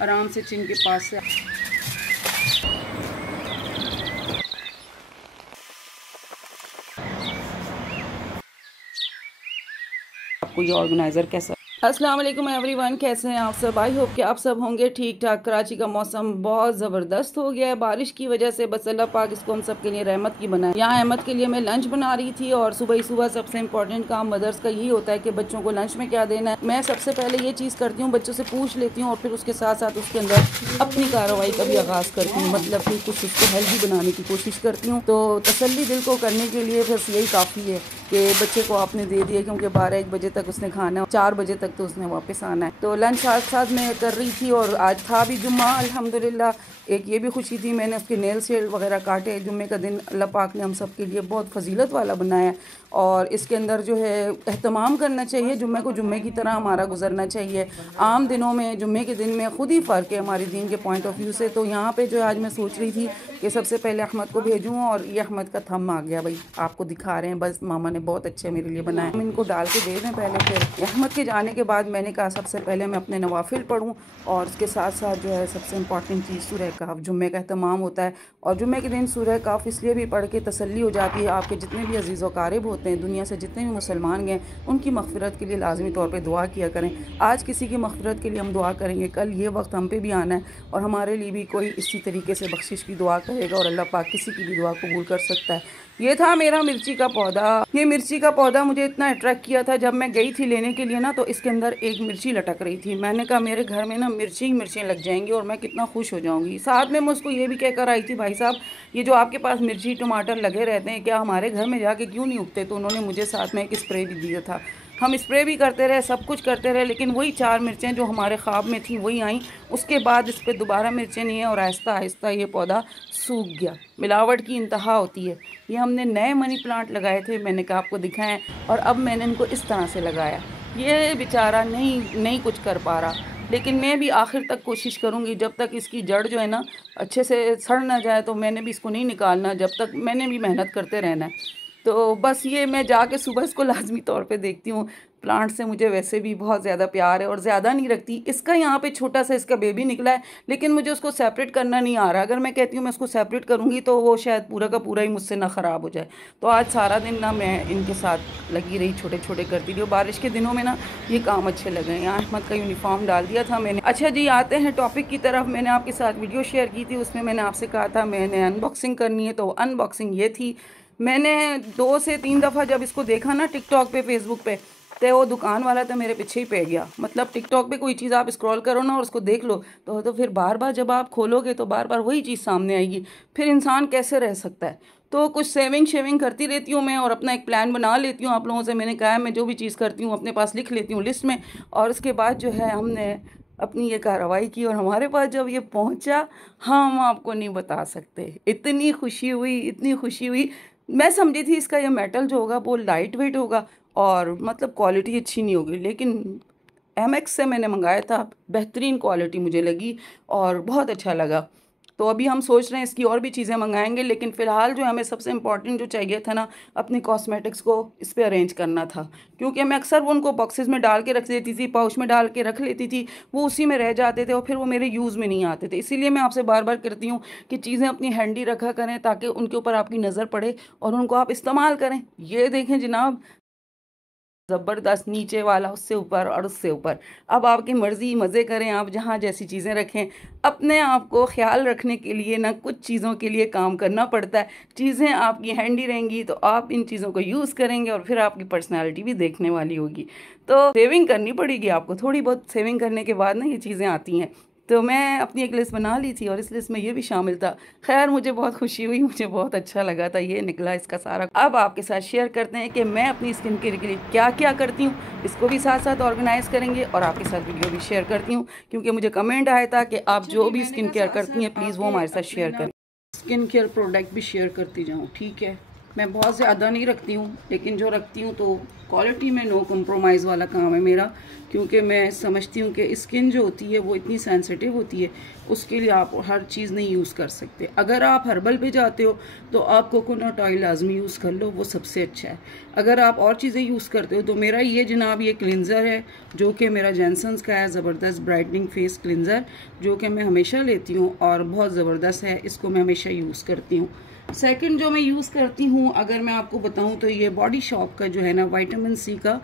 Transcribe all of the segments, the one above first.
आराम से चिन के पास से आपको ये ऑर्गेनाइज़र कैसा। अस्सलाम वालेकुम एवरीवन, कैसे हैं आप सब। आई होप कि आप सब होंगे ठीक ठाक। कराची का मौसम बहुत ज़बरदस्त हो गया है बारिश की वजह से। बस अल्लाह पाक इसको हम सब के लिए रहमत की बनाए। यहाँ अहमद के लिए मैं लंच बना रही थी और सुबह ही सुबह सबसे इम्पोर्टेंट काम मदर्स का यही होता है कि बच्चों को लंच में क्या देना है। मैं सबसे पहले ये चीज़ करती हूँ, बच्चों से पूछ लेती हूँ और फिर उसके साथ साथ उसके अंदर अपनी कार्रवाई का भी आगाज़ करती हूँ, मतलब कि कुछ उसको हेल्दी बनाने की कोशिश करती हूँ। तो तसल्ली दिल को करने के लिए बस यही काफ़ी है कि बच्चे को आपने दे दिया, क्योंकि 12-1 बजे तक उसने खाना है, 4 बजे तक तो उसने वापस आना है। तो लंच साथ साथ मैं कर रही थी और आज था भी जुम्मा अल्हम्दुलिल्लाह। एक ये भी खुशी थी, मैंने उसके नेल शेल वगैरह काटे। जुम्मे का दिन अल्लाह पाक ने हम सब के लिए बहुत फजीलत वाला बनाया और इसके अंदर जो है एहतमाम करना चाहिए। जुम्मे को जुम्मे की तरह हमारा गुजरना चाहिए। आम दिनों में जुम्मे के दिन में ख़ुद ही फ़र्क है हमारे दीन के पॉइंट ऑफ व्यू से। तो यहाँ पे जो आज मैं सोच रही थी कि सबसे पहले अहमद को भेजूँ और ये अहमद का थम आ गया भाई, आपको दिखा रहे हैं, बस मामा ने बहुत अच्छे मेरे लिए बनाए, हम इनको डाल के दे दें पहले। फिर अहमद के जाने के बाद मैंने कहा सबसे पहले मैं अपने नवाफिल पढ़ूँ और उसके साथ साथ जो है सबसे इम्पॉर्टेंट चीज़ सूरह कहफ। जुम्मे का एहतमाम होता है और जुम्मे के दिन सूरह कहफ इसलिए भी पढ़ के तसल्ली हो जाती है। आपके जितने भी अजीज़ व क़ारिब होते हैं दुनिया से, जितने भी मुसलमान गए, उनकी मग़फ़िरत के लिए लाज़मी तौर पर दुआ किया करें। आज किसी की मग़फ़िरत के लिए हम दुआ करेंगे, कल ये वक्त हम पे भी आना है और हमारे लिए भी कोई इसी तरीके से बख्शिश की दुआ करेगा और अल्लाह पाक किसी की भी दुआ कबूल कर सकता है। ये था मेरा मिर्ची का पौधा। ये मिर्ची का पौधा मुझे इतना अट्रैक्ट किया था, जब मैं गई थी लेने के लिए ना तो इसके अंदर एक मिर्ची लटक रही थी। मैंने कहा मेरे घर में ना मिर्ची ही मिर्चियाँ लग जाएंगी और मैं कितना खुश हो जाऊंगी। साथ में मैं उसको ये भी कहकर आई थी, भाई साहब ये जो आपके पास मिर्ची टमाटर लगे रहते हैं, क्या हमारे घर में जाके क्यों नहीं उगते। तो उन्होंने मुझे साथ में एक स्प्रे भी दिया था। हम स्प्रे भी करते रहे, सब कुछ करते रहे, लेकिन वही 4 मिर्चें जो हमारे ख्वाब में थी वही आई। उसके बाद इस पर दोबारा मिर्चें नहीं है और आहिस्ता आहिस्ता ये पौधा सूख गया। मिलावट की इंतहा होती है। ये हमने नए मनी प्लांट लगाए थे, मैंने कहा आपको दिखाएं, और अब मैंने इनको इस तरह से लगाया। ये बेचारा नहीं कुछ कर पा रहा, लेकिन मैं भी आखिर तक कोशिश करूँगी। जब तक इसकी जड़ जो है ना अच्छे से सड़ ना जाए तो मैंने भी इसको नहीं निकालना, जब तक मैंने भी मेहनत करते रहना है। तो बस ये मैं जाके सुबह इसको लाजमी तौर पे देखती हूँ। प्लांट से मुझे वैसे भी बहुत ज़्यादा प्यार है और ज़्यादा नहीं रखती। इसका यहाँ पे छोटा सा इसका बेबी निकला है, लेकिन मुझे उसको सेपरेट करना नहीं आ रहा। अगर मैं कहती हूँ मैं उसको सेपरेट करूँगी तो वो शायद पूरा का पूरा ही मुझसे ना ख़राब हो जाए। तो आज सारा दिन ना मैं इनके साथ लगी रही, छोटे छोटे करती रही। बारिश के दिनों में ना ये काम अच्छे लगे। यहाँ अहमद का यूनिफॉर्म डाल दिया था मैंने। अच्छा जी, आते हैं टॉपिक की तरफ। मैंने आपके साथ वीडियो शेयर की थी, उसमें मैंने आपसे कहा था मैंने अनबॉक्सिंग करनी है, तो अनबॉक्सिंग ये थी। मैंने 2 से 3 दफ़ा जब इसको देखा ना टिकटॉक पे, फेसबुक पे, तो वो दुकान वाला तो मेरे पीछे ही पड़ गया। मतलब टिकटॉक पे कोई चीज़ आप स्क्रॉल करो ना और उसको देख लो तो फिर बार बार जब आप खोलोगे तो बार बार वही चीज़ सामने आएगी। फिर इंसान कैसे रह सकता है। तो कुछ सेविंग शेविंग करती रहती हूँ मैं और अपना एक प्लान बना लेती हूँ। आप लोगों से मैंने कहा है मैं जो भी चीज़ करती हूँ अपने पास लिख लेती हूँ लिस्ट में, और उसके बाद जो है हमने अपनी ये कार्रवाई की और हमारे पास जब ये पहुंचा, हम आपको नहीं बता सकते, इतनी खुशी हुई, इतनी खुशी हुई। मैं समझी थी इसका ये मेटल जो होगा वो लाइट वेट होगा और मतलब क्वालिटी अच्छी नहीं होगी, लेकिन एमएक्स से मैंने मंगाया था, बेहतरीन क्वालिटी मुझे लगी और बहुत अच्छा लगा। तो अभी हम सोच रहे हैं इसकी और भी चीज़ें मंगाएंगे, लेकिन फ़िलहाल जो हमें सबसे इम्पॉर्टेंट जो चाहिए था ना, अपनी कॉस्मेटिक्स को इस पर अरेंज करना था। क्योंकि मैं अक्सर वो उनको बॉक्सेस में डाल के रख देती थी, पाउच में डाल के रख लेती थी, वो उसी में रह जाते थे और फिर वो मेरे यूज़ में नहीं आते थे। इसीलिए मैं आपसे बार बार करती हूँ कि चीज़ें अपनी हैंडी रखा करें ताकि उनके ऊपर आपकी नज़र पड़े और उनको आप इस्तेमाल करें। ये देखें जनाब, ज़बरदस्त, नीचे वाला उससे ऊपर और उससे ऊपर। अब आपकी मर्ज़ी, मज़े करें आप, जहाँ जैसी चीज़ें रखें। अपने आप को ख्याल रखने के लिए ना कुछ चीज़ों के लिए काम करना पड़ता है। चीज़ें आपकी हैंडी रहेंगी तो आप इन चीज़ों को यूज़ करेंगे और फिर आपकी पर्सनैलिटी भी देखने वाली होगी। तो सेविंग करनी पड़ेगी आपको, थोड़ी बहुत सेविंग करने के बाद ना ये चीज़ें आती हैं। तो मैं अपनी एक लिस्ट बना ली थी और इस लिस्ट में ये भी शामिल था। खैर मुझे बहुत खुशी हुई, मुझे बहुत अच्छा लगा था, ये निकला इसका सारा। अब आपके साथ शेयर करते हैं कि मैं अपनी स्किन केयर के लिए क्या क्या करती हूँ, इसको भी साथ साथ ऑर्गेनाइज करेंगे और आपके साथ वीडियो भी शेयर करती हूँ, क्योंकि मुझे कमेंट आया था कि आप जो भी स्किन केयर करती हैं प्लीज़ वो हमारे साथ शेयर करें। स्किन केयर प्रोडक्ट भी शेयर करती जाऊँ, ठीक है। मैं बहुत ज़्यादा नहीं रखती हूँ, लेकिन जो रखती हूँ तो क्वालिटी में नो कम्प्रोमाइज़ वाला काम है मेरा। क्योंकि मैं समझती हूँ कि स्किन जो होती है वो इतनी सेंसिटिव होती है, उसके लिए आप हर चीज़ नहीं यूज़ कर सकते। अगर आप हर्बल पे जाते हो तो आप कोकोनट ऑयल लाजमी यूज़ कर लो, वो सबसे अच्छा है। अगर आप और चीज़ें यूज़ करते हो तो मेरा ये जनाब ये क्लिनज़र है जो कि मेरा जेनसन्स का है, ज़बरदस्त ब्राइटनिंग फेस क्लिनज़र, जो कि मैं हमेशा लेती हूँ और बहुत ज़बरदस्त है, इसको मैं हमेशा यूज़ करती हूँ। सेकंड जो मैं यूज़ करती हूँ अगर मैं आपको बताऊँ तो ये बॉडी शॉप का जो है ना विटामिन सी का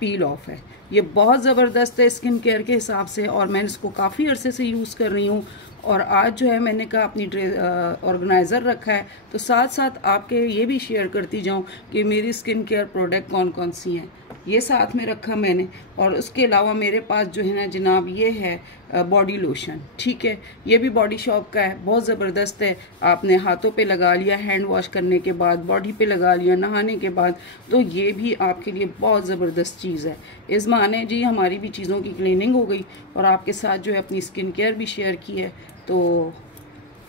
पील ऑफ है। ये बहुत ज़बरदस्त है स्किन केयर के हिसाब से और मैं इसको काफ़ी अरसे से यूज़ कर रही हूँ। और आज जो है मैंने कहा अपनी ऑर्गेनाइज़र रखा है तो साथ साथ आपके ये भी शेयर करती जाऊँ कि मेरी स्किन केयर प्रोडक्ट कौन कौन सी हैं, ये साथ में रखा मैंने। और उसके अलावा मेरे पास जो है ना जनाब ये है बॉडी लोशन, ठीक है, ये भी बॉडी शॉप का है, बहुत ज़बरदस्त है। आपने हाथों पे लगा लिया, हैंड वॉश करने के बाद बॉडी पे लगा लिया नहाने के बाद, तो ये भी आपके लिए बहुत ज़बरदस्त चीज़ है। इस माने जी हमारी भी चीज़ों की क्लीनिंग हो गई और आपके साथ जो है अपनी स्किन केयर भी शेयर की है, तो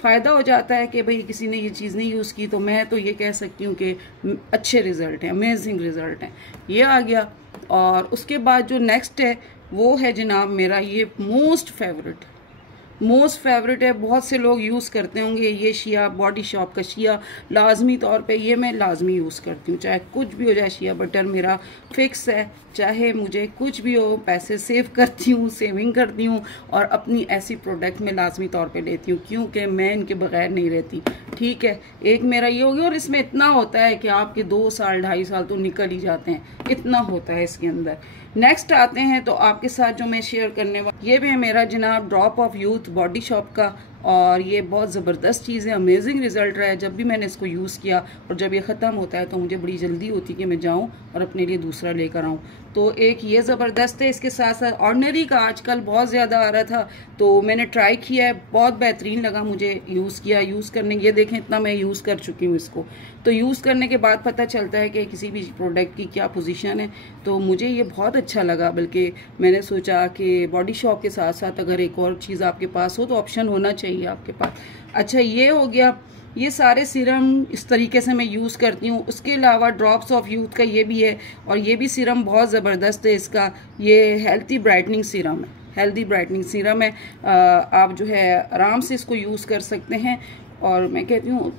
फ़ायदा हो जाता है कि भाई किसी ने ये चीज़ नहीं यूज़ की तो मैं तो ये कह सकती हूँ कि अच्छे रिज़ल्ट हैं, अमेजिंग रिज़ल्ट हैं। ये आ गया। और उसके बाद जो नेक्स्ट है वो है जनाब मेरा ये मोस्ट फेवरेट है, बहुत से लोग यूज़ करते होंगे ये शिया, बॉडी शॉप का शिया, लाजमी तौर पे ये मैं लाजमी यूज़ करती हूँ, चाहे कुछ भी हो जाए। शिया बटर मेरा फिक्स है, चाहे मुझे कुछ भी हो, पैसे सेव करती हूँ, सेविंग करती हूँ और अपनी ऐसी प्रोडक्ट में लाजमी तौर पे लेती हूँ क्योंकि मैं इनके बगैर नहीं रहती, ठीक है। एक मेरा ये हो गया और इसमें इतना होता है कि आपके 2 साल 2.5 साल तो निकल ही जाते हैं, इतना होता है इसके अंदर। नेक्स्ट आते हैं तो आपके साथ जो मैं शेयर करने वाला ये भी है मेरा जनाब drop of youth body shop का, और ये बहुत ज़बरदस्त चीज़ है, अमेजिंग रिजल्ट रहा है जब भी मैंने इसको यूज़ किया। और जब ये ख़त्म होता है तो मुझे बड़ी जल्दी होती कि मैं जाऊँ और अपने लिए दूसरा लेकर आऊँ। तो एक ये ज़बरदस्त है। इसके साथ साथ ऑर्डिनरी का आजकल बहुत ज़्यादा आ रहा था तो मैंने ट्राई किया है, बहुत बेहतरीन लगा मुझे, यूज़ किया, यूज़ करने ये देखें इतना मैं यूज़ कर चुकी हूँ इसको। तो यूज़ करने के बाद पता चलता है कि किसी भी प्रोडक्ट की क्या पोजीशन है, तो मुझे ये बहुत अच्छा लगा। बल्कि मैंने सोचा कि बॉडी शॉप के साथ साथ अगर एक और चीज़ आपके पास हो तो ऑप्शन होना चाहिए आपके पास। अच्छा ये हो गया, ये सारे सीरम इस तरीके से मैं यूज़ करती हूँ। उसके अलावा ड्रॉप्स ऑफ यूथ का ये भी है और ये भी सीरम बहुत ज़बरदस्त है इसका, ये हेल्थी ब्राइटनिंग सीरम है, हेल्दी ब्राइटनिंग सीरम है। आप जो है आराम से इसको यूज़ कर सकते हैं। और मैं कहती हूँ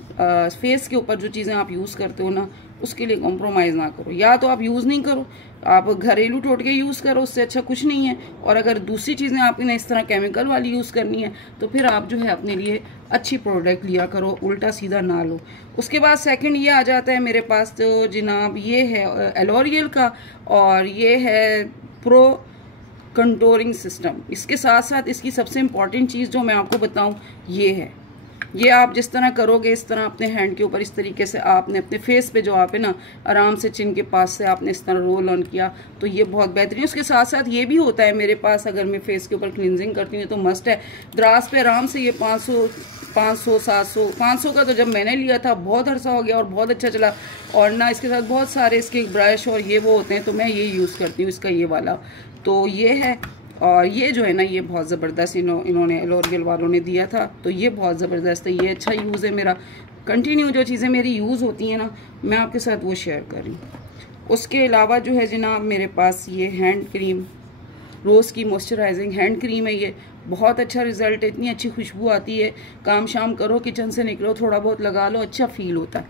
फेस के ऊपर जो चीज़ें आप यूज़ करते हो ना उसके लिए कॉम्प्रोमाइज़ ना करो, या तो आप यूज़ नहीं करो, आप घरेलू टोटके यूज़ करो, उससे अच्छा कुछ नहीं है। और अगर दूसरी चीज़ें आपने इस तरह केमिकल वाली यूज़ करनी है तो फिर आप जो है अपने लिए अच्छी प्रोडक्ट लिया करो, उल्टा सीधा ना लो। उसके बाद सेकंड ये आ जाता है मेरे पास तो जनाब ये है लॉरियल का, और ये है प्रो कंटूरिंग सिस्टम। इसके साथ साथ इसकी सबसे इम्पॉर्टेंट चीज़ जो मैं आपको बताऊँ ये है, ये आप जिस तरह करोगे इस तरह अपने हैंड के ऊपर इस तरीके से आपने अपने फेस पे जो आप है ना आराम से चिन के पास से आपने इस तरह रोल ऑन किया तो ये बहुत बेहतरीन। उसके साथ साथ ये भी होता है मेरे पास, अगर मैं फेस के ऊपर क्लिनजिंग करती हूँ तो मस्ट है द्रास पे आराम से ये 500 700 500 का तो जब मैंने लिया था बहुत अरसा हो गया और बहुत अच्छा चला। और ना इसके साथ बहुत सारे इसके ब्रश और ये वो होते हैं तो मैं ये यूज़ करती हूँ, इसका ये वाला तो ये है। और ये जो है ना ये बहुत ज़बरदस्त इन्होंने लॉरियल वालों ने दिया था तो ये बहुत ज़बरदस्त है, ये अच्छा यूज़ है मेरा। कंटिन्यू जो चीज़ें मेरी यूज़ होती हैं ना मैं आपके साथ वो शेयर कर रही हूँ। उसके अलावा जो है जनाब मेरे पास ये हैंड क्रीम, रोज़ की मॉइस्चराइजिंग हैंड क्रीम है, ये बहुत अच्छा रिज़ल्ट है, इतनी अच्छी खुशबू आती है, काम शाम करो किचन से निकलो थोड़ा बहुत लगा लो, अच्छा फील होता है।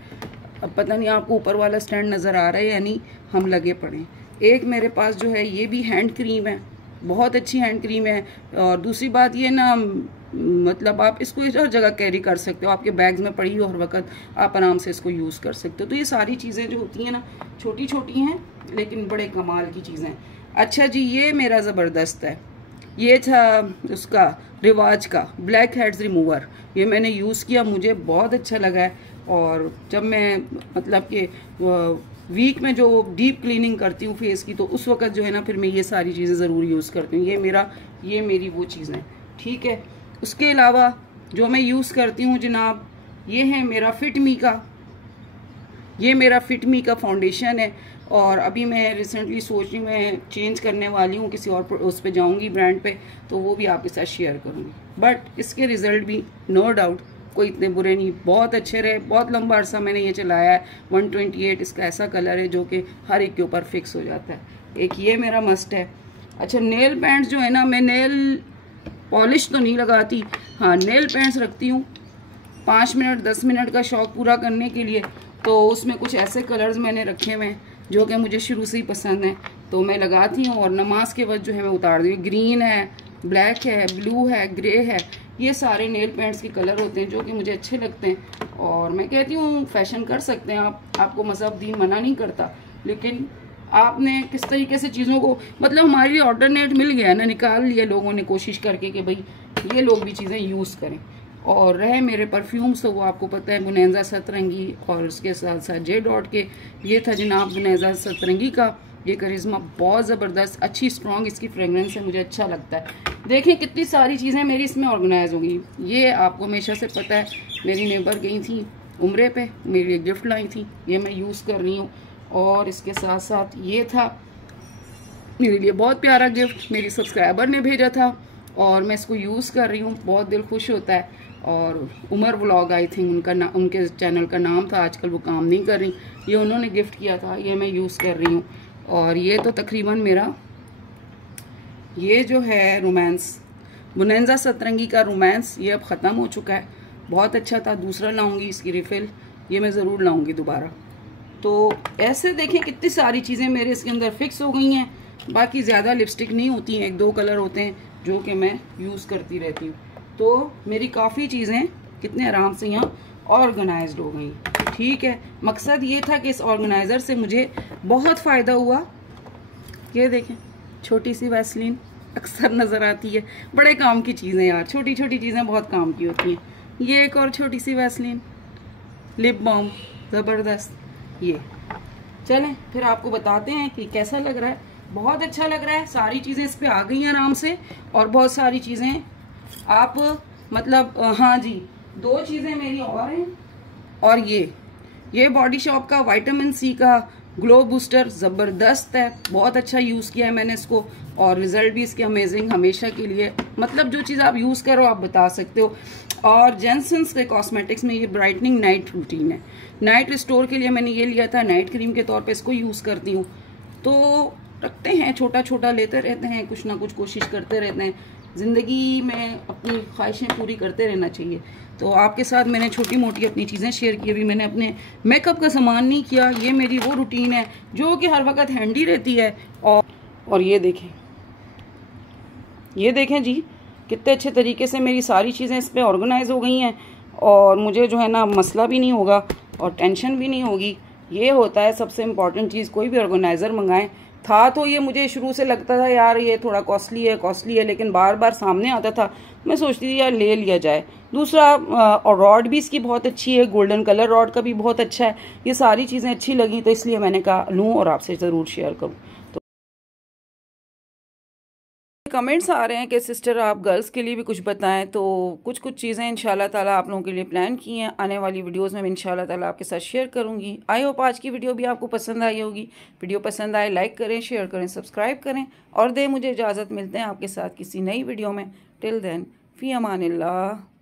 अब पता नहीं आपको ऊपर वाला स्टैंड नज़र आ रहा है या नहीं, हम लगे पड़े। एक मेरे पास जो है ये भी हैंड क्रीम है, बहुत अच्छी हैंड क्रीम है। और दूसरी बात ये ना मतलब आप इसको हर जगह कैरी कर सकते हो, आपके बैग्स में पड़ी हो हर वक्त, आप आराम से इसको यूज़ कर सकते हो। तो ये सारी चीज़ें जो होती हैं ना छोटी छोटी हैं लेकिन बड़े कमाल की चीज़ें। अच्छा जी ये मेरा ज़बरदस्त है, ये था उसका रिवाज का ब्लैक हेड्स रिमूवर, ये मैंने यूज़ किया, मुझे बहुत अच्छा लगा है। और जब मैं मतलब कि वीक में जो डीप क्लीनिंग करती हूँ फेस की तो उस वक्त जो है ना फिर मैं ये सारी चीज़ें ज़रूर यूज़ करती हूँ, ये मेरी वो चीज़ें, ठीक है। उसके अलावा जो मैं यूज़ करती हूँ जनाब ये है मेरा फिट मी का, ये मेरा फिट मी का फाउंडेशन है। और अभी मैं रिसेंटली सोच रही हूँ मैं चेंज करने वाली हूँ, किसी और उस पर जाऊँगी ब्रांड पे तो वो भी आपके साथ शेयर करूँगी। बट इसके रिज़ल्ट भी नो डाउट कोई इतने बुरे नहीं, बहुत अच्छे रहे, बहुत लंबा अरसा मैंने ये चलाया है। 128 इसका ऐसा कलर है जो कि हर एक के ऊपर फिक्स हो जाता है। एक ये मेरा मस्ट है। अच्छा, नेल पेंट्स जो है ना, मैं नेल पॉलिश तो नहीं लगाती, हाँ नेल पेंट्स रखती हूँ 5 मिनट 10 मिनट का शौक़ पूरा करने के लिए। तो उसमें कुछ ऐसे कलर्स मैंने रखे हुए हैं जो कि मुझे शुरू से ही पसंद हैं, तो मैं लगाती हूँ और नमाज के वक्त जो है मैं उतार दी। ग्रीन है, ब्लैक है, ब्लू है, ग्रे है, ये सारे नेल पेंट्स के कलर होते हैं जो कि मुझे अच्छे लगते हैं। और मैं कहती हूँ फैशन कर सकते हैं आप, आपको मज़हब दीन मना नहीं करता, लेकिन आपने किस तरीके से चीज़ों को, मतलब हमारे लिए ऑल्टरनेट मिल गया ना, निकाल लिया लोगों ने कोशिश करके कि भाई ये लोग भी चीज़ें यूज़ करें। और रहे मेरे परफ्यूम्स, तो वो आपको पता है बुनैज़ा सतरंगी और उसके साथ साथ जे डॉट के, ये था जनाब बुनैज़ा सतरंगी का। ये करिश्मा बहुत ज़बरदस्त अच्छी स्ट्रॉन्ग इसकी फ्रेगरेंस है, मुझे अच्छा लगता है। देखें कितनी सारी चीज़ें मेरी इसमें ऑर्गेनाइज हो गई। ये आपको हमेशा से पता है, मेरी नेबर गई थी उम्रे पे, मेरे लिए गिफ्ट लाई थी, ये मैं यूज़ कर रही हूँ। और इसके साथ साथ ये था मेरे लिए बहुत प्यारा गिफ्ट, मेरी सब्सक्राइबर ने भेजा था और मैं इसको यूज़ कर रही हूँ, बहुत दिल खुश होता है। और उमर व्लॉग आई थिंक उनका उनके चैनल का नाम था, आजकल वो काम नहीं कर रही, ये उन्होंने गिफ्ट किया था, ये मैं यूज़ कर रही हूँ। और ये तो तकरीबन मेरा ये जो है रोमांस, बुनैज़ा सतरंगी का रोमांस, ये अब ख़त्म हो चुका है, बहुत अच्छा था। दूसरा लाऊंगी, इसकी रिफ़िल ये मैं ज़रूर लाऊंगी दोबारा। तो ऐसे देखें कितनी सारी चीज़ें मेरे इसके अंदर फिक्स हो गई हैं। बाकी ज़्यादा लिपस्टिक नहीं होती हैं, 1-2 कलर होते हैं जो कि मैं यूज़ करती रहती हूँ। तो मेरी काफ़ी चीज़ें कितने आराम से यहाँ ऑर्गेनाइज्ड हो गई। ठीक है, मकसद ये था कि इस ऑर्गेनाइज़र से मुझे बहुत फ़ायदा हुआ। ये देखें छोटी सी वैसलीन अक्सर नज़र आती है, बड़े काम की चीज़ें यार, छोटी छोटी चीज़ें बहुत काम की होती हैं। ये एक और छोटी सी वैसलीन, लिप बाम ज़बरदस्त। ये चलें फिर आपको बताते हैं कि कैसा लग रहा है। बहुत अच्छा लग रहा है, सारी चीज़ें इस पर आ गई हैं आराम से, और बहुत सारी चीज़ें आप मतलब हाँ जी 2 चीज़ें मेरी और हैं। और ये बॉडी शॉप का विटामिन सी का ग्लो बूस्टर ज़बरदस्त है, बहुत अच्छा यूज़ किया है मैंने इसको, और रिजल्ट भी इसके अमेजिंग हमेशा के लिए। मतलब जो चीज़ आप यूज़ करो आप बता सकते हो। और जेनसन्स के कॉस्मेटिक्स में ये ब्राइटनिंग नाइट रूटीन है, नाइट रिस्टोर के लिए मैंने ये लिया था, नाइट क्रीम के तौर पे इसको यूज़ करती हूँ। तो रखते हैं, छोटा छोटा लेते रहते हैं, कुछ ना कुछ कोशिश करते रहते हैं। ज़िंदगी में अपनी ख्वाहिशें पूरी करते रहना चाहिए। तो आपके साथ मैंने छोटी मोटी अपनी चीज़ें शेयर की। अभी मैंने अपने मेकअप का सामान नहीं किया, ये मेरी वो रूटीन है जो कि हर वक्त हैंडी रहती है। और ये देखें जी कितने अच्छे तरीके से मेरी सारी चीज़ें इस पर ऑर्गेनाइज हो गई हैं, और मुझे जो है ना मसला भी नहीं होगा और टेंशन भी नहीं होगी। ये होता है सबसे इम्पॉर्टेंट चीज़, कोई भी ऑर्गेनाइज़र मंगाएं। था तो ये मुझे शुरू से लगता था यार ये थोड़ा कॉस्टली है, लेकिन बार बार सामने आता था, मैं सोचती थी यार ले लिया जाए। दूसरा और रॉड भी इसकी बहुत अच्छी है, गोल्डन कलर रॉड का भी बहुत अच्छा है। ये सारी चीज़ें अच्छी लगी तो इसलिए मैंने कहा लूँ और आपसे ज़रूर शेयर करूँ। तो कमेंट्स आ रहे हैं कि सिस्टर आप गर्ल्स के लिए भी कुछ बताएं, तो कुछ चीज़ें इंशाल्लाह ताला आप लोगों के लिए प्लान की हैं, आने वाली वीडियोस में मैं इंशाल्लाह ताला आपके साथ शेयर करूंगी। आई होप आज की वीडियो भी आपको पसंद आई होगी। वीडियो पसंद आए लाइक करें, शेयर करें, सब्सक्राइब करें और दें मुझे इजाज़त। मिलते हैं आपके साथ किसी नई वीडियो में। टिल देन फ़ी अमानिल्लाह।